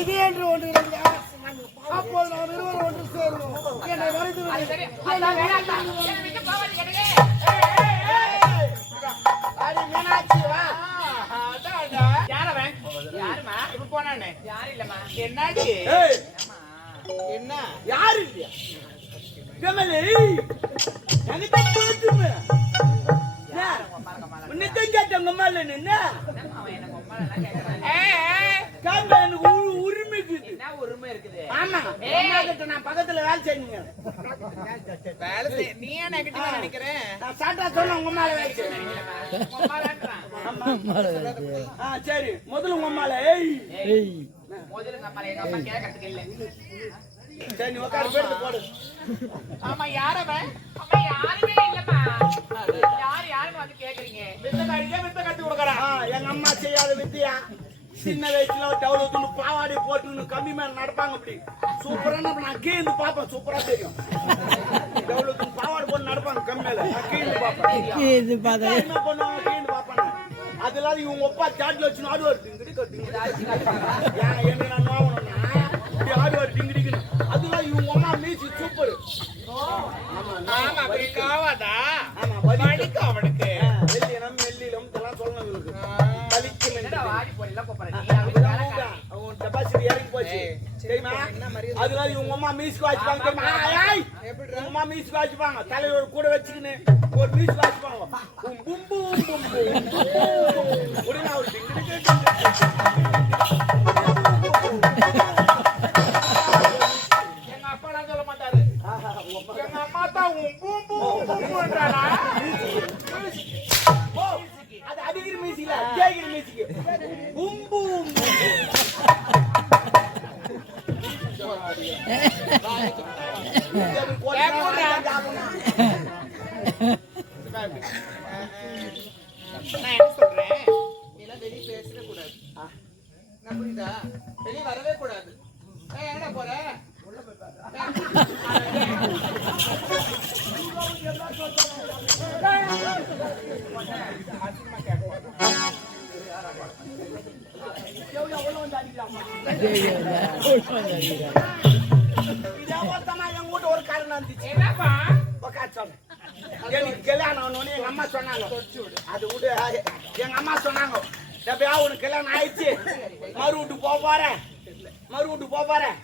இது என்று ஒன்று அப்போது நாம் இருவரும் ஒன்று சேருவோம். என்னை வரைந்து என்ன யாரு உரிமை இருக்குது. ஆமா நான் பக்கத்துல வேலை செய்யுங்க. நீ நினைக்கிறேன் உங்க மேல வேலை சரி முதல்ல உங்க அம்மால சரி உட்காரு பேருந்து போடு. ஆமா யாரவன் யாருமே இல்லம்மா. யாருன்னு வந்து கேக்குறீங்க? வித்த கட்டி கொடுக்குறான். எங்க அம்மா செய்யாத வித்தியா சின்ன வயசுல டவுலுக்கு பாவாடி போட்டு கம்மி மேல நடப்பாங்க. அப்படி சூப்பரா நான் கீழ்ந்து பாப்பேன். சூப்பரா தெரியும். டவுலுக்கு பாவாடி போட்டு நடப்பாங்க கம்மி மேல. நான் கீழ்ந்து பாப்பேன். என்ன பண்ணுவாங்க கீழ்ந்து பாப்பேன். அதெல்லாம் இவங்க ஒப்பா சாட்ல வச்சு ஆடு வருது என்ன நான் நோவணும்னா ஆடு வருது டிங்கிடிக்கணும். அதெல்லாம் இவங்க அம்மா மீசி சூப்பர். காவாதா அவனுக்கு வெள்ளினம் வெள்ளிலம் இதெல்லாம் சொல்லணும். இவங்களுக்கு இறங்கி போச்சு தெரியுமா? அதெல்லாம் இவங்க அம்மா மீசுக்கு வாசிப்பாங்க தெரியுமா? அம்மா மீசுக்கு வாசிப்பாங்க. தலையோட கூட வச்சுக்கின்னு ஒரு மீசு வாசிப்பாங்க. உடனே அவர் எங்க அப்பா நான் சொல்ல மாட்டாரு. எங்க அம்மா தான் அது அடிக்கிற மீசிக்கல கேட்கிற மீசிக்கு நான் என்ன சொல்றேன், இதெல்லாம் வெளியே பேசவே கூடாது. நான் புரியுதா? வெளியே வரவே கூடாது. எங்கடா போற? ஒரு காரணம் இருந்துச்சு. எனக்கு கல்யாணம் எங்க அம்மா சொன்னாங்க. அது விடு. எங்க அம்மா சொன்னாங்க உனக்கு கல்யாணம் ஆயிடுச்சு மறு வீட்டுக்கு போக போறேன். மறு வீட்டுக்கு போக போறேன்.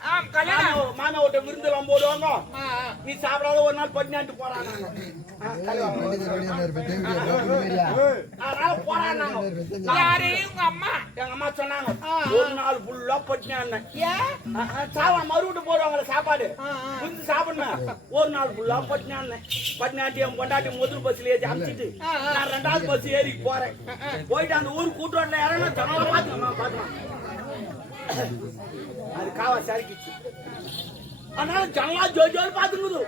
மாமா வீட்டை விருந்தெல்லாம் போடுவாங்க. நீ சாப்பிடாத ஒரு நாள் பட்டினாட்டு போறாங்க. அதனால போறாங்க. எங்க அம்மா சொன்னாங்க ஒரு நாள் ஃபுல்லா பட்டினா சாவா மறு வீட்டு போடுவாங்க சாப்பாடு விருந்து சாப்பிடணும். ஒரு நாள் ஃபுல்லா பட்டினாட்டி என் பொண்டாட்டி முதல் பஸ்ல ஏறி அமிச்சிட்டு நான் 2வது பஸ் ஏறி போறேன். போயிட்டு அந்த ஊர் கூட்டுறோட்ல யாரும் ஜனமா பாத்துக்கலாம். அது காவா சரிக்கிச்சு. அதனால ஜனலா ஜோஜோல் பாத்துக்குது.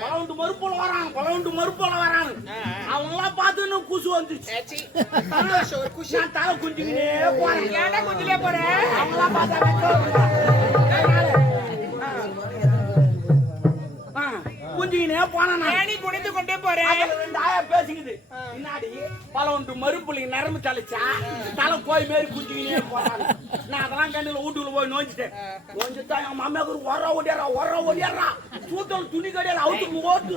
பலவுண்டு மறுப்போல வராங்க. அவங்க எல்லாம் பார்த்து குசு வந்துச்சு. நான் தலை குஞ்சுக்கினே போறேன். அவங்களாம் குஞ்சுக்கினே போனேன். குடிந்து கொண்டே போறேன். 2 ஆயா பேசிக்குது. முன்னாடி பலவுண்டு மறுப்புள்ளிங்க நரம்பு தலைச்சா தலை கோய் மாரி குஞ்சுக்கினே போறாங்க. நான் அதெல்லாம் கண்டில வீட்டுக்குள்ள போய் நோஞ்சிட்டேன். நோஞ்சிட்டா என் மாமியாவுக்கு ஒர ஓடியாரா சூத்தல் துணி கடையில அவுத்துக்கு ஓட்டு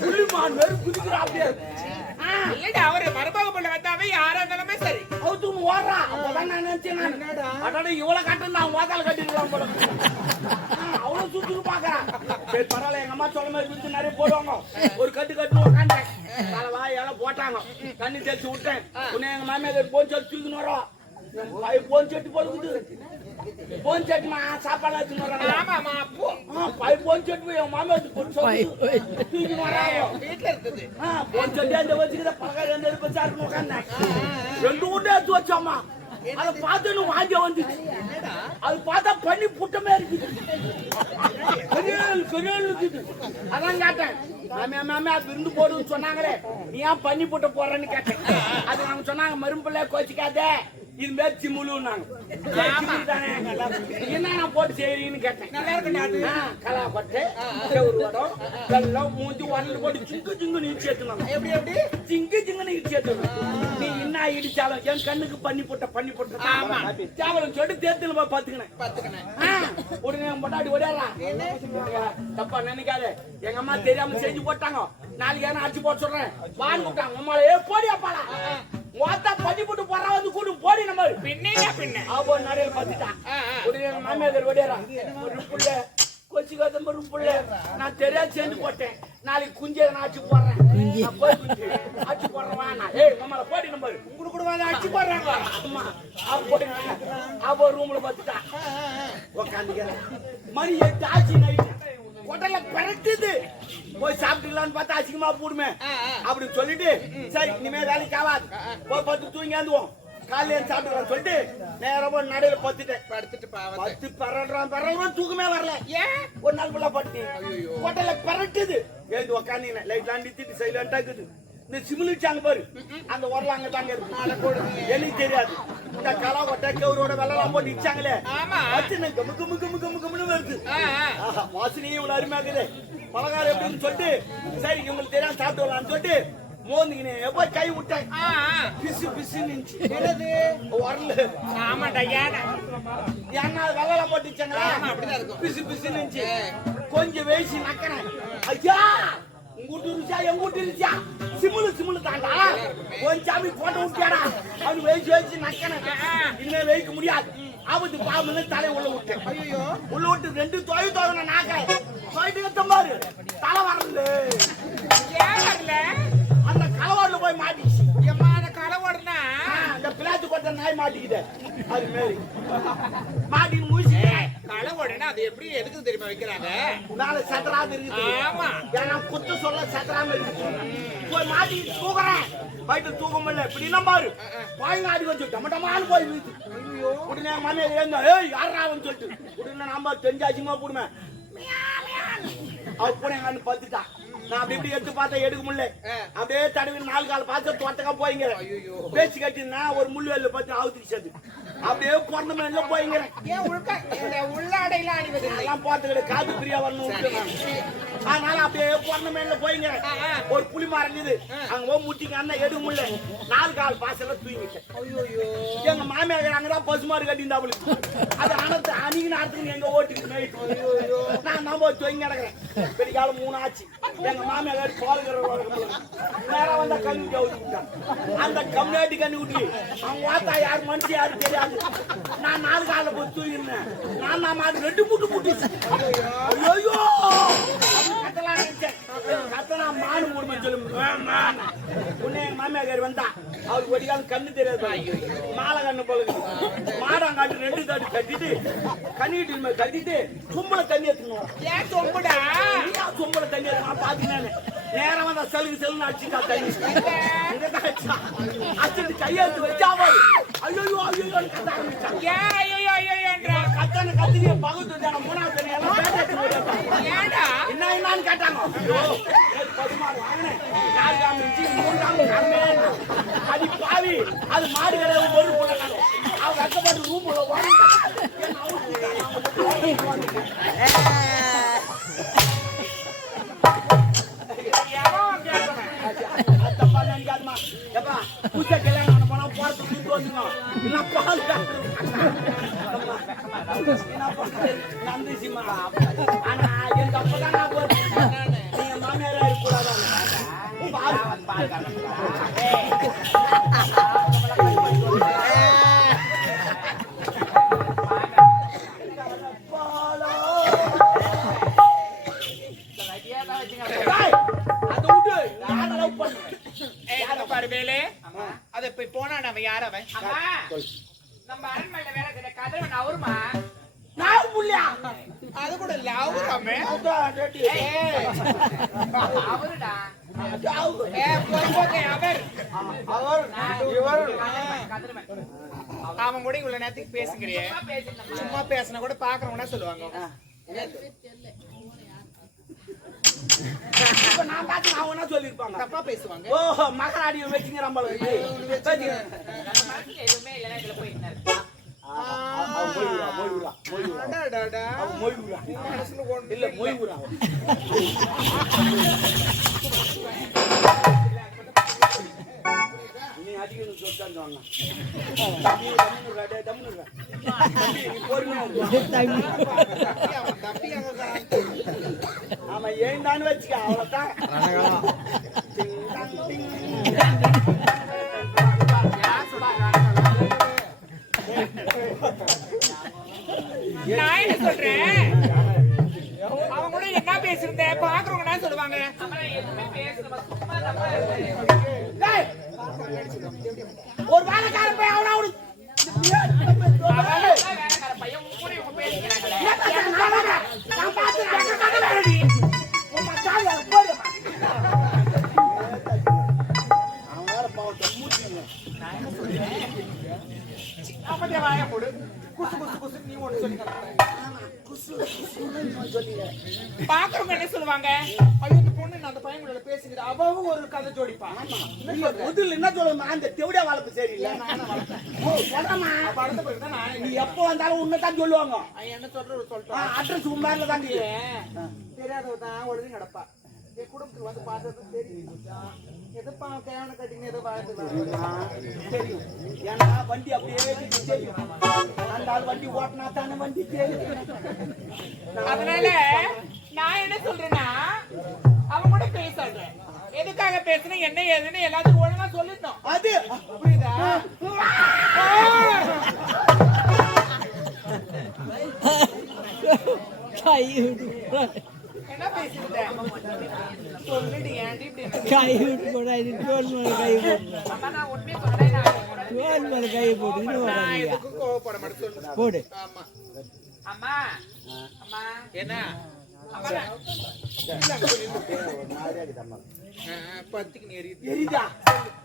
புள்ளிமான் மாரி குதிக்கிறா. அப்படியே அவரு மருமக பண்ண வந்தாவே யாரா இருந்தாலுமே சரி அவுத்துக்கு ஓடுறா. அப்பதான் நான் நினைச்சேன் அதாவது இவ்வளவு கட்டு நான் ஓதால கட்டிருக்கலாம் போல. அவ்வளவு சுத்துக்கு பாக்குறான். சரி பரவாயில்ல. எங்க அம்மா சொல்ல மாதிரி வித்து நிறைய போடுவாங்க. ஒரு கட்டு உட்காந்தேன். தலைவா எல்லாம் போட்டாங்க. தண்ணி தேய்ச்சி விட்டேன். உன்னை எங்க மாமியார் போன் சொல்லி தூக்கின்னு வரோம். போன் செட்டு போடுக்குது. போன் செட்டுமா சாப்பாடு வச்சுன்னு வராங்க. போன் செட்டு என் மாமியார் தூக்கின்னு வராங்க. வீட்டுல இருக்குது போன் செட்டு அந்த வச்சுக்கிற பக்கம் 2 பச்சா இருக்குன்னு உட்காந்தேன். 2 ஊட்டை எடுத்து வச்சோம்மா. அதை பார்த்து வாங்க வந்துச்சு. அது பார்த்தா பண்ணி புட்டமே இருக்குது. அதான் கேட்டேன் மாமியா விருந்து போடுன்னு சொன்னாங்களே நீ ஏன் பண்ணி புட்ட போறேன்னு கேட்டேன். அது நாங்க சொன்னாங்க மரும்பிள்ளை கோச்சிக்காத இது பேர் சிமுலுன்னாங்க. என்ன நான் போட்டு செய்யறீங்கன்னு கேட்டேன். நல்லா இருக்கு கலாப்பட்டு செவ்வறு வடம் வெள்ளம் மூஞ்சி வரல போட்டு சிங்கு சிங்கு நீ சேர்த்துனாங்க. எப்படி எப்படி சிங்கு சிங்கு நீ சேர்த்துனாங்க. நீ என்ன இடிச்சாலும் என் கண்ணுக்கு பண்ணி போட்ட சாவலம் சொல்லிட்டு தேர்தல் போய் பாத்துக்கினேன். உடனே பொட்டாடி ஓடியாரா தப்பா நினைக்காத. எங்க அம்மா தெரியாம செஞ்சு போட்டாங்க. நாளைக்கு ஏன்னா அடிச்சு போட்டு சொல்றேன் வான்னு கூப்பிட்டாங்க. அம்மாளே போடியா பாடா மொத்தா பண்ணி போட்டு போறா வந்து கூட்டு போடி நம்ம பின்ன அவ நிறைய பார்த்துட்டான். உடனே எங்க மாமியார் ஓடியாரா ஒரு புள்ள கொச்சி கதம்பு ஒரு புள்ள நான் தெரியாது செஞ்சு போட்டேன். நாளைக்கு குஞ்சை நான் அடிச்சு போடுறேன். அடிச்சு போடுறேன். ஏய் மாமால போடி நம்ம உங்களுக்கு கூட வந்து அடிச்சு போடுறாங்க. அம்மா அவ போடுங்க. அவ ரூம்ல பார்த்துட்டான். உட்காந்துக்கிறேன். மணி 8 ஆச்சு நைட்டு. ஹோட்டல்ல பரட்டுது. போய் சாப்பிட்டுலான்னு பார்த்தா அசிங்கமா போடுமே அப்படி சொல்லிட்டு சரி இனிமே வேலைக்கு ஆகாது போய் பத்து தூங்கியாந்துவோம் காலையில சாப்பிட்டுலாம் சொல்லிட்டு நேரம் போய் நடையில படுத்துட்டு பத்து பரடுறான் தூக்கமே வரல. ஏன் ஒரு நாள் ஃபுல்லா பட்டு ஹோட்டல்ல பரட்டுது. எழுந்து உக்காந்தீங்க லைட் நிறுத்திட்டு சைலண்டா இருக்குது. இந்த சிமிலிச்சாங்க பாரு அந்த உரல அங்க தாங்க இருக்கு. எனக்கு தெரியாது இந்த கலா கொட்டை கவுரோட வெள்ளலாம் போட்டு இச்சாங்களே கமு கமு கமு கமு கமுன்னு வருது. வாசனையும் இவ்வளவு அருமையாக்குது. பலகாரம் எப்படின்னு சொல்லிட்டு சரி இவங்களுக்கு தெரியாம சாப்பிட்டு வரலான்னு சொல்லிட்டு மோந்திக்கினே எப்போ கை விட்டேன். பிசு பிசுன்னு வரல. ஆமாண்டா ஏன்னா வெள்ளலாம் போட்டு இச்சாங்களா பிசு பிசுன்னு கொஞ்சம் வேசி நக்கிறேன். ஐயா உங்கூட்டு இருச்சா எங்கூட்டு இருச்சா சிமுலு தாண்டா கொஞ்சம் சாமி போட்ட விட்டியாடா அவனு வேசி நக்கிறேன். இனிமே வைக்க முடியாது. ஆபத்து பாம்பு தலை உள்ள விட்டேன். உள்ள விட்டு 2 தொகை நாக்கிறேன். போயிட்டு பாரு தலை வரல. அந்த கலவாடுல போய் மாட்டிச்சு. அந்த கலவாடுனா அந்த பிளாத்து கொட்ட நாய் மாட்டிக்குது. அது மாரி மாட்டின்னு முடிச்சு கலவாடுனா அது எப்படி எதுக்கு தெரியுமா வைக்கிறாங்க? நாளை சத்தராது இருக்குது. ஆமா ஏன்னா குத்து சொல்ல சத்தராம இருக்கு. போய் மாட்டிட்டு தூக்குறேன். போயிட்டு தூக்க முடியல. இப்படின்னா பாரு பாய்ங்க ஆடி வச்சு டமட்டமானு போய் வீச்சு. உடனே மாமியார் ஏங்க ஏய் யாராவன்னு சொல்லிட்டு உடனே நாம தெரிஞ்சாச்சுமா போடுமே அவ போன எங்க பார்த்துட்டா. நான் அப்படி இப்படி எடுத்து பார்த்தா எடுக்க முடியல. அப்படியே தடவி 4 கால் பார்த்து தோட்டக்கா போய்ங்க பேச்சு கட்டினா ஒரு முள்ளுவேல பார்த்து ஆவுதிச்சது. அப்படியே பிறந்த மேல போய்ங்கிறேன். உள்ளாடையில அணிவதெல்லாம் பார்த்துக்கிட்டு காது பிரியா வரணும். அதனால அப்படியே பிறந்த மேல போய்ங்கிறேன். ஒரு புளி மரம் இருந்தது அங்க போய் முட்டிங்க அண்ணன் எடுக்க முடியல. 4 கால் பாசல தூங்கிட்டேன். எங்க மாமியார் அங்கதான் பசுமாறு கட்டியிருந்தா அவளுக்கு அது அனத்து அணிக்கு நேரத்துக்கு எங்க ஓட்டுக்கு நைட்டு நான் நம்ம தூங்கி கிடக்குறேன். பெரிய காலம் 3 ஆச்சு. எங்க மாமியார் பாலுங்கிற நேரம் வந்தா கண்ணு ஊட்டி அவுத்துட்டான். அந்த கம்யூனிட்டி கண்ணு ஊட்டி அவங்க வாத்தா யாரு மனுஷன் யாரு தெரியாது. நான் 4 காலில் போய் தூங்கிருந்தேன். நான் அது 2 முட்டு முட்டுச்சு. ஐயோ கத்தலாம் நினைச்சேன். கத்தனா மாடு மூணு சொல்லும். உன்னை எங்க மாமியார் வந்தா அவருக்கு ஒரு காலம் கண்ணு தெரியாது. மாலை கண்ணு போல மாடாங்காட்டு 2 தாட்டி கட்டிட்டு கண்ணிட்டு கட்டிட்டு சும்பளை தண்ணி எடுத்துக்கணும். ஏன் சொம்புடா சும்பளை தண்ணி எடுத்துக்கணும் பாத்தீங்கன்னா நேரம் வந்தா செல்லுன்னு அடிச்சுட்டா தண்ணி அடிச்சுட்டு கையெழுத்து வச்சா ஐயோ ஐயோ கத்த ஆரம்பிச்சான். ஏன் ஐயோ ஐயோ கத்தனை கத்திரியை பகுத்து 3ஆவது ஏண்டா என்னன்னு கேட்டாங்க. பசுமாடு வாங்கினேன் 4 காமி 3 காமி காமே அது பாவி அது மாடு கிடையாது. ஒரு போட்டாங்க அவங்க கஷ்டப்பட்டு ரூம்ல தப்பா நினைக்காதுமா. எப்பா புத்த கல்யாணம் போனா போறதுக்கு கூட்டு வந்துங்க. என்ன பால் நந்திசிமா. ஆனா என் தப்பதான் நான் போறேன். நீங்க மாமியாரா இருக்கக்கூடாது. அது போய் போனா நம்ம யார் அவன்? நம்ம அரண்மனையில வேலை செய்யற கதிரவன் அவருமா? நான் புள்ளியா அது கூட இல்ல அவருமே அவருடா. அவன் கூட இவ்வளவு நேரத்துக்கு பேசுங்கிறியே சும்மா பேசினா கூட பாக்குறவனா சொல்லுவாங்க. இப்ப நான் பார்த்து நான் ஒன்னா சொல்லிருப்பாங்க. தப்பா பேசுவாங்க. ஓஹோ மகராடி வச்சுங்க நம்மள நம்ம மனசுல எதுவுமே இல்லைன்னா இதுல போய் என்ன இருக்கு? அடடடா. மனசுல ஒண்ணும் இல்ல மொய்வுரா நீ அதிகம் சொல்லிட்டான் ஆமா ஏன் வச்சுக்க அவ்வளவுதான். நான் என்ன சொல்றேன், அவங்க கூட என்ன பேசிருந்தேன் பாக்குறவங்க என்ன சொல்லுவாங்க? ஒரு வேலைக்காரன் போய் அவனா பையன் கூட இவங்க பேசிக்கிறாங்களே. வாய போடு. குசு குசு குசு நீ ஒண்ணு சொல்லி பாக்குறவங்க என்ன சொல்லுவாங்க? ஐயோ இந்த பொண்ணு அந்த பையன் கூட பேசிக்கிட்டு அவவும் ஒரு கதை ஜோடிப்பா. முதல்ல என்ன சொல்லுமா அந்த தெவிடியா வளர்ப்பு சரியில்லை. படத்தை போய் தான் நீ எப்போ வந்தாலும் உன்னதான் சொல்லுவாங்க. என்ன சொல்ற சொல்லிட்டோம். அட்ரஸ் உன் மேல தான் தெரியாதவ தான் ஒழுங்கு நடப்பா. என் குடும்பத்துக்கு வந்து பார்த்தது தெரியும். எதுப்பா கேவன கட்டிங்க ஏதோ தெரியும். ஏன்னா வண்டி அப்படியே தெரியும். அந்த ஆள் வண்டி ஓட்டினா தானே வண்டி தெரியும். அதனால நான் என்ன சொல்றேன்னா அவங்க கூட பேச சொல்றேன். எதுக்காக பேசணும் என்ன ஏதுன்னு எல்லாத்துக்கும் ஒழுங்கா சொல்லிட்டோம். அது புரியுதா? என்ன பேசிட்டேன் சொல்லிட்டு ஏன்டி இப்படி கை விட்டு போடா இது தோல் மேல கை போடு அம்மா நான் உண்மையை சொல்றேன். தோல் மேல கை போடு நான் எதுக்கும் கோவப்பட மாட்டேன் சொல்லு. போடு ஆமா அம்மா அம்மா என்ன அம்மா பத்துக்கு நேரி எரிதா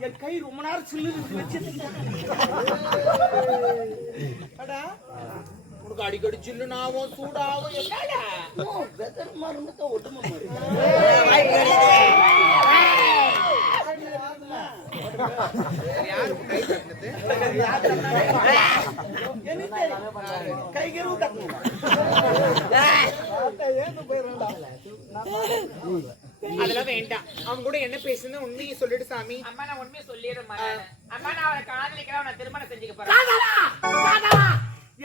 என் கை ரொம்ப நேரம் சில்லு வச்சு உனக்கு அடிக்கடி சில்லுனாவும் சூடாவும் என்னடா மருந்து ஒட்டுமா கை கருவு தட்டணும். அதெல்லாம் வேண்டாம். அவங்க கூட என்ன பேசுன்னு உண்மையை சொல்லிட்டு சாமி. அம்மா நான் உண்மையை சொல்லிடுறேன். அம்மா நான் அவரை காதலிக்கிறேன். நான் திருமணம் செஞ்சுக்க போறேன்.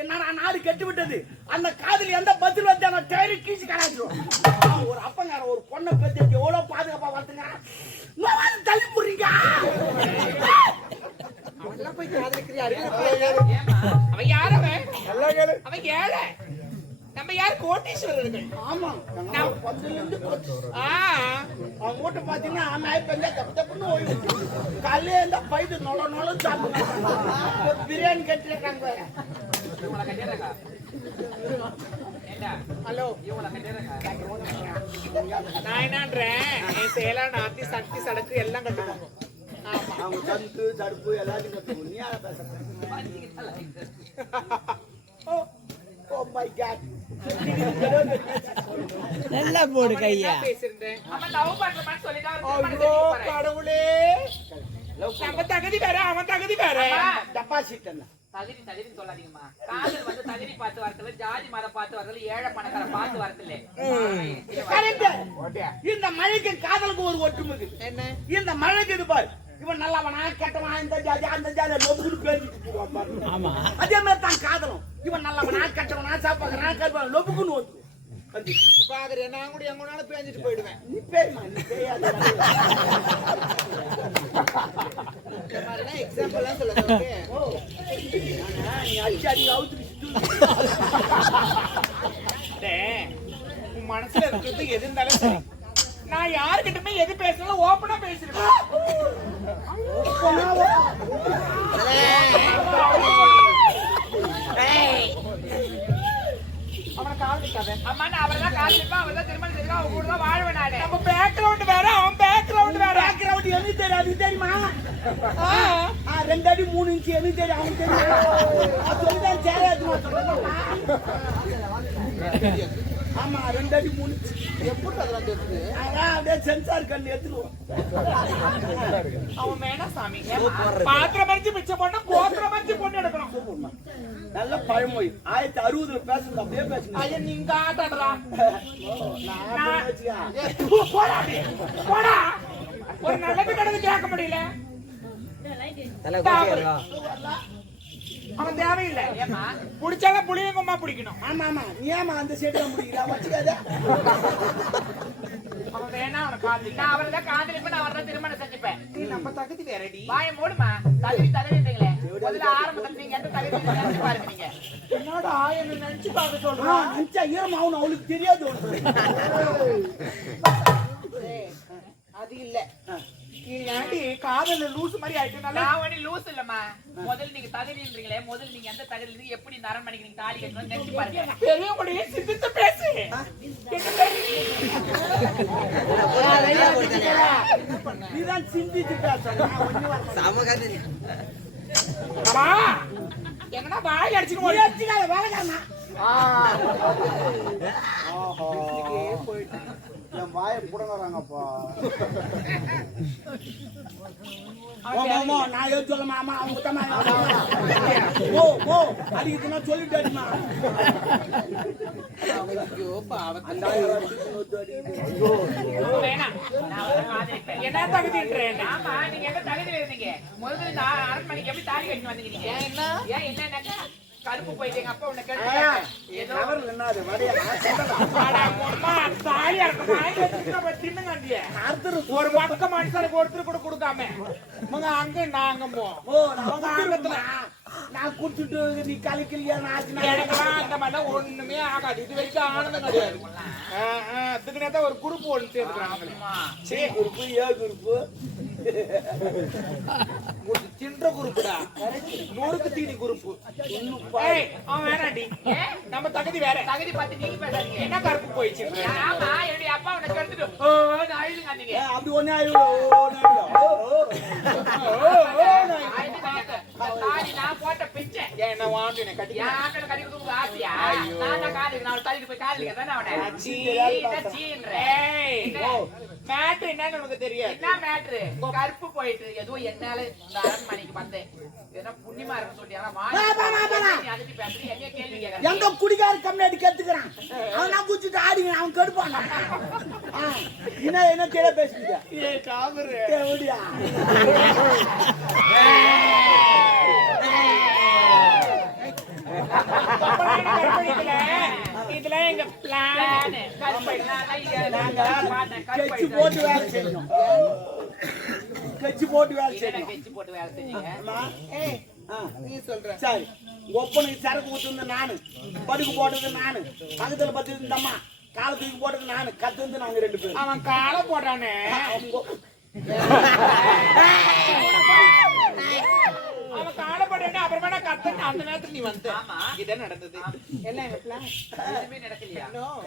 என்னடா நாடு கெட்டு விட்டது. அந்த காதலி எந்த பதில் வந்து அவன் டயரு கீச்சு கலாச்சிடும். ஒரு அப்பங்கார ஒரு பொண்ணை பத்தி எவ்வளவு பாதுகாப்பா வளர்த்துங்க தள்ளி போடுறீங்க. அவெல்லாம் போய் காதலிக்கிறியா? அவன் யார்? அவன் ஏழை. நம்ம யார் கோட்டீஸ்வரர்கள். ஆமா அவன் மூட்டை பாத்தீங்கன்னா நாய் பெஞ்சா தப்பு தப்புன்னு ஓய்வு. காலையில இருந்தா பைது நொல நொல சாப்பிடுவாங்க. பிரியாணி கட்டிருக்காங்க. ஹலோ நான் என்னன்றேன் என் சேலான ஆத்தி சக்தி சடக்கு எல்லாம் கட்டுவாங்க. ஆமா அவங்க சந்து தடுப்பு எல்லாத்தையும் கட்டுவோம். நீ யார பேசுற? ஓ மை காட் நல்லா போடு கையா. பேசிருந்தேன். அவன் லவ் பண்றமான்னு சொல்லிட்டான். கடவுளே நம்ம தகுதி வேற அவன் தகுதி வேற. டெபாசிட் என்ன தகுதி சொல்லாதீங்கம்மா. காதல் வந்து தகுதி பார்த்து வரத்துல, ஜாதி மதம் பார்த்து வரத்துல, ஏழை பணக்கார பார்த்து வரத்துல. இந்த மழைக்கு காதலுக்கு ஒரு ஒற்றுமை என்ன? இந்த மழைக்கு இது பாரு, இவன் நல்லவனா கெட்டவனா, இந்த ஜாதி அந்த ஜாதி லொபுக்குன்னு பேசிட்டு போவான். அதே மாதிரி தான் காதலும். இவன் நல்லவனா கெட்டவனா சாப்பாக்குறா கருப்பான் லொபுக்குன்னு ஓட்டு பாக்குற. நான் கூட எங்கனாலும் பேஞ்சிட்டு போயிடுவேன். நீ பேருமா நீ பேயாது. எக்ஸாம்பிள் சொல்லுங்க. நீ அடிச்சாடி அவுத்து உன் மனசுல இருக்கிறது எது இருந்தாலும் சரி. நான் யாருக்கிட்டுமே எது பேசணும் ஓப்பனா பேசிருக்கேன். அவனை காதலிக்காத. அம்மா நான் அவரை தான் காதலிப்பேன். அவர் தான் திருமணம் செய்யணும். அவங்க கூட தான் வாழ்வேன் நானு. நம்ம பேக்ரவுண்ட் வேற, அவன் பேக்ரவுண்ட் வேற. பேக்ரவுண்ட் எனக்கு தெரியாது தெரியுமா? 2 அடி 3 இன்ச்சு எனக்கு தெரியும். அவனுக்கு தெரியும். சொல்லிதான் சேராது. ஆமா 2 அடி 3 எப்படி அதெல்லாம் தெரியுது? அதான் அப்படியே சென்சார் கண்ணு எடுத்துருவோம். அவன் வேணா சாமி. பாத்திரம் மறிச்சு மிச்சம் போட்டா கோத்திரம் மறிச்சு பொண்ணு எடுக்கணும். நல்ல பழமொழி 1960 பேசுறது அப்படியே பேசுங்க. ஐயா நீங்க ஆட்டாடுறா. நான் வச்சுக்கா. போடா அப்படியே. போடா. ஒரு நல்லது கடந்து கேட்க முடியல. அவன் தேவையில்லை. ஏமா புடிச்சாலும் புளியங்குமா பிடிக்கணும். ஆமா ஆமா நீ ஏமா அந்த சைடுல முடிக்கிறா வச்சுக்காத. அவன் வேணா அவனை காதலி. நான் அவரை தான் காதலிப்பேன், நான் அவரை தான் திருமணம் செஞ்சுப்பேன். நீ நம்ம தகுதி வேறடி. வாயை மூடுமா, தகுதின்றீங்களே. முதல்ல ஆரம்பத்துல நீங்க எந்த தகுதி நினைச்சு பாருங்க. நீங்க என்னடா என்ன நினைச்சு பார்க்க சொல்றான். நினைச்சா ஈரமாவும் அவளுக்கு தெரியாது. அது இல்ல. நீ ஏன்டி காதல்ல லூஸ் மாதிரி ஆயிட்டனால நான் ஒண்ணு லூஸ் இல்லம்மா. முதல்ல நீங்க தகுதின்றீங்களே, முதல்ல நீங்க எந்த தகுதியில இருந்து எப்படி இந்த அரண்மனைக்கு நீங்க தாலி கட்டணும்னு நினைச்சு பாருங்க. பெரியவங்களுடைய சிந்தித்து பேசு. நீதான் சிந்திச்சு பேசணும். அம்மா எங்கனா வாய் அடிச்சுன்னு ஓடி வச்சுக்காத வேலைக்காரனா. என் வாயை புடங்கறாங்கப்பா. நான் ஏன் சொல்ல மாமா அவங்க தம்மா ஓ ஓ அடிக்குதுன்னா சொல்லிட்டாருமா. வேணாம், நான் அவரை காதலிப்பேன். என்ன தகுதின்றேன். ஆமா, நீங்க எந்த தகுதியில இருந்தீங்க? முதல்ல இந்த அரண்மனைக்கு எப்படி தாலி கட்டி வந்தீங்க நீங்க? ஏன் என்னன்னாக்கா கருப்பு போயிட்டு எங்க அப்பா உன்னை கேட்டு ஏதோ என்னது வடையா தாலியா இருக்கும் தின்னுங்க. ஒரு பக்க மனுஷனுக்கு ஒருத்தர் கூட கொடுக்காம அங்க நாங்க நான் குடுத்துட்டு நீ கலைக்கலையா எனக்குலாம் அந்த மாதிரிலாம் ஒண்ணுமே ஆகாது. இது வரைக்கும் ஆனந்தம் கிடையாது. அதுக்குனே ஒரு குரூப் ஒன்று சேர்ந்துக்கிறாங்க. குரூப்பு ஏ குரூப்பு தின்ற குரூப்புடா, நூறுக்கு தீனி குரூப்பு. அவன் வேணாண்டி, நம்ம தகுதி வேற. தகுதி பார்த்து நீங்க பேசாதீங்க. என்ன கருப்பு போயிடுச்சு. ஆமா, என்னுடைய அப்பா உன்னை கெடுத்துட்டு அழுதுங்க நீங்க. அப்படி ஒன்னே ஆயிடும். தாலி நான் போட்ட பிச்சை. என்ன வாண்டு என்ன கட்டி என் ஆட்டை கட்டி கொடுக்க ஆசையா? நான் தான் காதலிக்கிறேன். நான் தள்ளிட்டு போய் காதலிக்கிறேன் அவனை. மேட்ரு என்னன்னு உனக்கு தெரியாது. என்ன மேட்ரு? கருப்பு போயிட்டு ஏதோ என்னால இந்த அரண்மனைக்கு வந்தேன். ஏன்னா புண்ணியமா இருக்கு சொல்லி அதட்டி பேசுறேன். என்ன கேள்வி கேட்கறேன்? எந்த குடிகார கம்யூனிட்டி கத்துக்கிறான் அவன் நான் குடிச்சிட்டு ஆடிங்க அவன் கடுப்பான். என்ன என்ன கேட பேசுறீங்க? எப்படியா இதுல எங்க பிளான் கட்சி போட்டு வேலை செய்யணும். கட்சி போட்டு வேலை செய்யணும். கெச்சு போட்டு வேலை செஞ்சீங்க. நீ சொல்ற சரி ஒப்பனுக்கு சரக்கு ஊத்துந்து நானு, படுக்கு போட்டது நானு, பக்கத்துல பத்து இந்த அம்மா கால தூக்கி போட்டது நானு, கத்து வந்து நாங்க 2 பேரும். அவன் காலை போட்டானே அவன் காலை போட்டானே அப்புறமா கத்த அந்த நேரத்துக்கு நீ வந்து இதான் நடந்தது. எல்லாம் எங்க பிளான் எதுவுமே நடக்கலையா?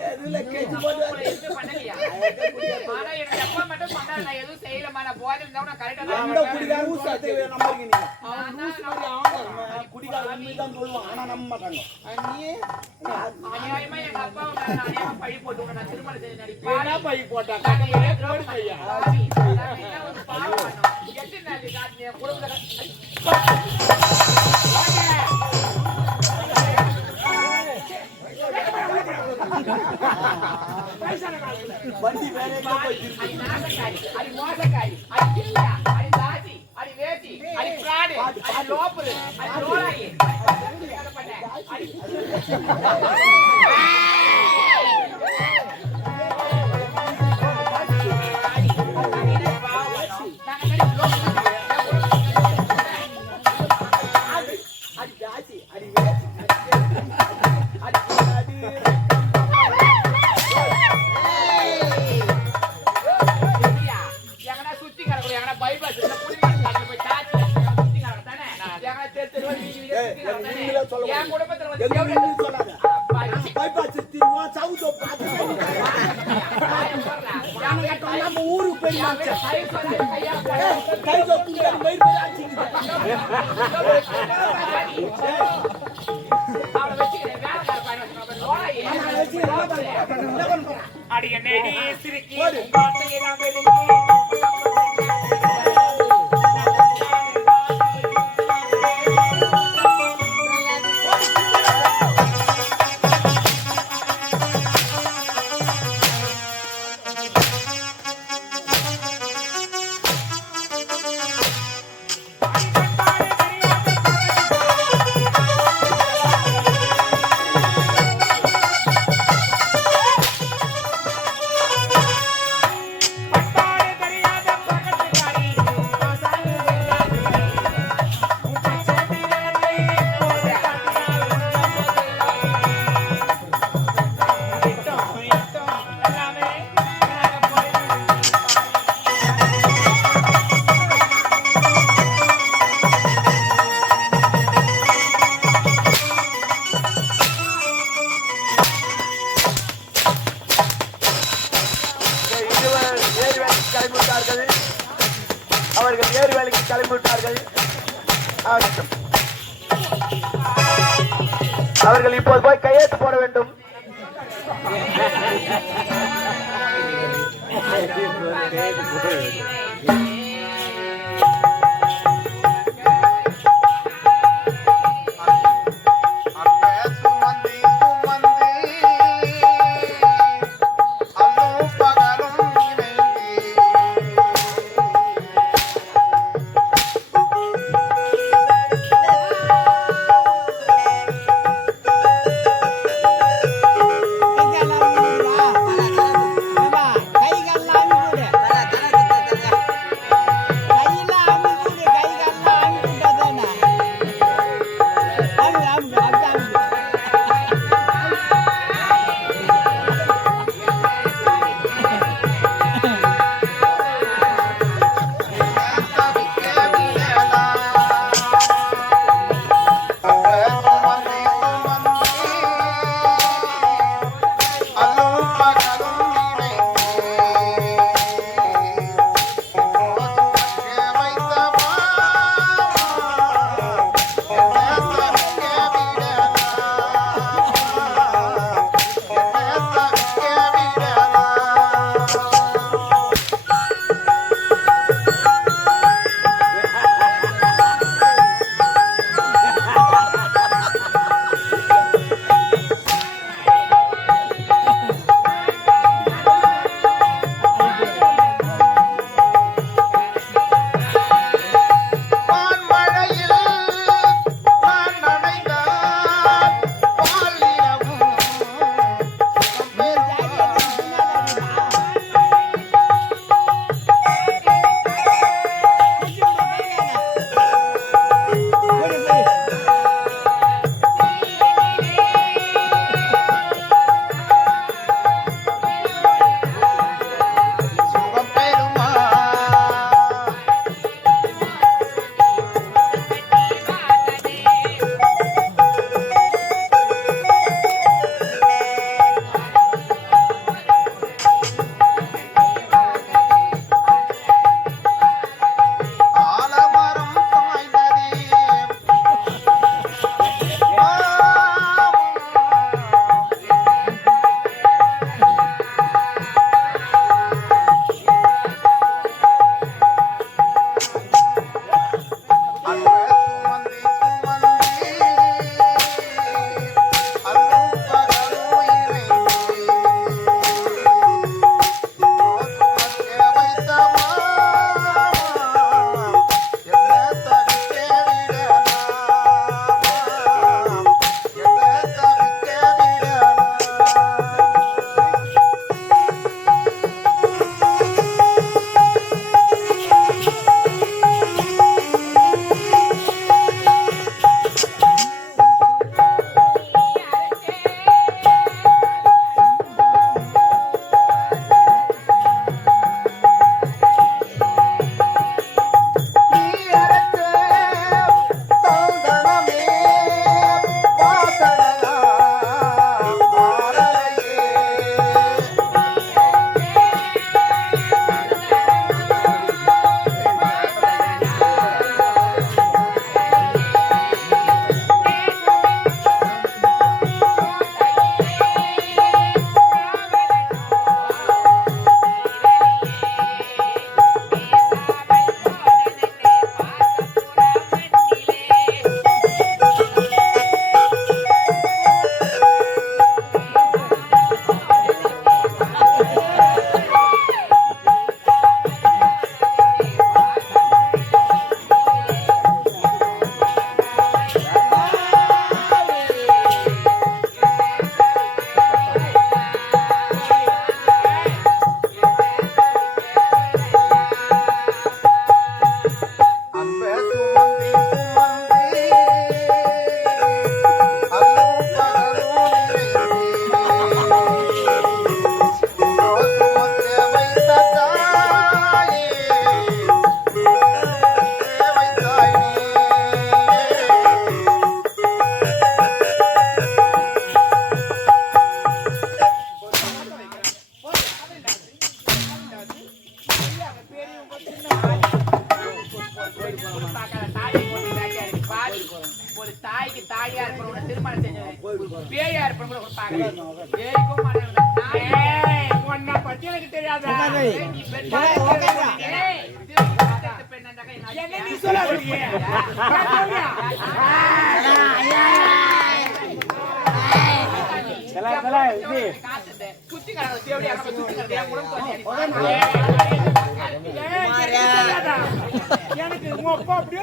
எதுல கட்சி போட்டு உங்களை எதுவுமே பண்ணலையா? ஆனா எனக்கு அப்பா மட்டும் சொன்னாரு, நான் எதுவும் செய்யலமா, நான் போதை இருந்தா நான் கரெக்டா எந்த குடிகார ஊசாத்தை நம்புறீங்க நீங்க? தான் குடிகார உண்மைதான் சொல்லுவான் ஆனா நம்ப மாட்டாங்க. அநியாயமா எங்க அப்பா அநியாயமா பழி போட்டு உன்னை நான் திருமணம் செய்து பாடா நடிப்பேன். பை போட்டா கடையிலே போடு பையா. எத்தனை நாள் காட்டு என் குடும்பத்துல வண்டி வேற எங்க போய் திருப்பி அடி நாகக்காரி, அடி மோசக்காரி, அடி கில்லியா, அடி தாசி, அடி வேசி, அடி பிராடு, அடி லோப்பரு, அடி லோலாயி, அடி ஊருக்கு போய் அடி என்னடி சிரிக்கி வார்த்தையை நான் வெளியே அவர்கள் ஏறு வேலைக்கு கிளம்பிவிட்டார்கள். அவர்கள் இப்போது போய் கையெழுத்து போட வேண்டும். ஜெயிக்கும் மாட்டேன். ஏய், உன்னை பத்தி எனக்கு தெரியாதா? உட்காரு. நீ பெண் ஏய், உட்காருடா. ஏய், என்ன நீ சொல்லாதீங்க. சுத்தி கடை தேவடி அங்க சுத்தி கடை என் உடம்பு தோண்டி எனக்கு உங்க அப்பா அப்படியே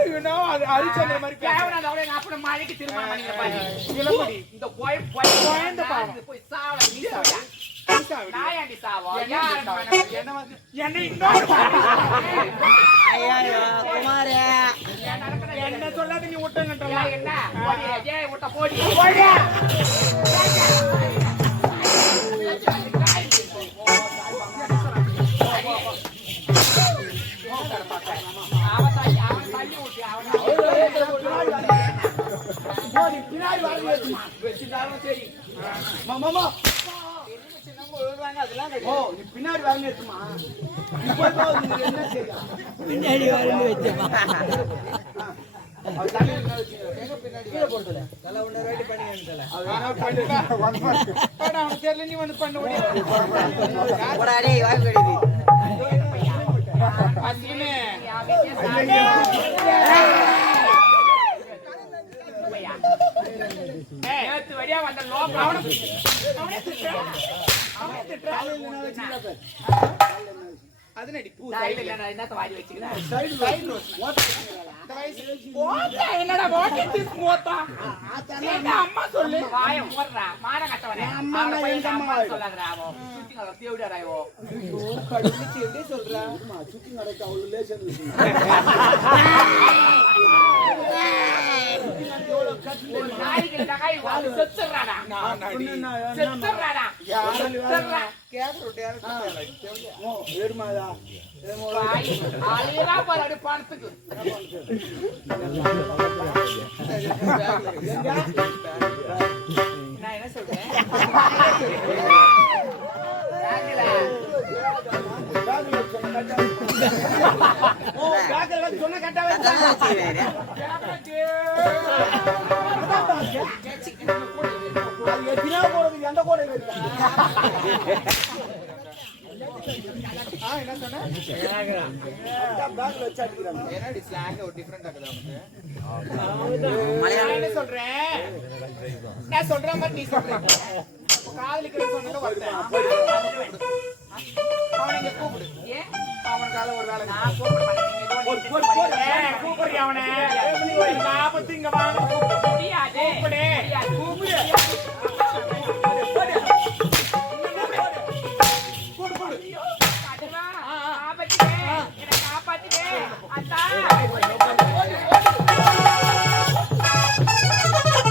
அது அழிச்ச மாதிரி கேவலம் அவளை நான் அப்படி மாறிக்கு திருமணம் பண்ணிக்கிற பாரு. இளமதி. இந்த குழந்த பாவம். போய் சாவல நீ சாவல நாயாண்டி சாவா என்ன இன்னொரு ஐயோ குமாரே என்ன சொல்லாத நீ விட்டங்கன்ற என்ன ஏய் விட்ட போடி அவன் தள்ளி விட்டு பின்னாடி வரணும் வச்சுட்டாலும் சரி மாமா ஓ நீ பின்னாடி வரணும் இருக்குமா இப்போ என்ன செய்யும் பின்னாடி வரணும் வச்சமா தெரியல நீ வந்து பண்ண முடியாது நேத்து வழியா வந்த லோகம் அது நடி பூ என்னத்த வாடி வச்சுக்கிறேன் என்னடா வாட்டி போத்தா அம்மா சொல்லு வாய மூடுறா மான கட்டவனே அம்மா எங்க அம்மா சொல்லாதடா அவன் சுத்தி நல்லா தேவடிடா இவோ சுத்தி நடக்க அவ்வளவு லேசன் நாய்க்கு நகை வாடி செத்துறாடா செத்துறாடா செத்துறா ஏறுமாதா ஆளியரா பாரு பணத்துக்கு நான் என்ன சொல்றேன் சொன்ன கட்டாவே எத்தனா போறது எந்த கூட என்ன சொன்ன பேக்ல வச்சு அடிக்கிறாங்க என்னடி ஸ்லாங் ஒரு டிஃபரெண்டா இருக்குது நான் என்ன சொல்றேன் நான் சொல்ற மாதிரி நீ சொல்ற காதலிக்கிற சொன்னது வரேன் அவனை கூப்பிடு ஏன் அவன் கால ஒரு வேலை நான் கூப்பிடுறேன் கூப்பிடு அவனை ஆபத்து இங்க வாங்க முடியாது கூப்பிடு கூப்பிடு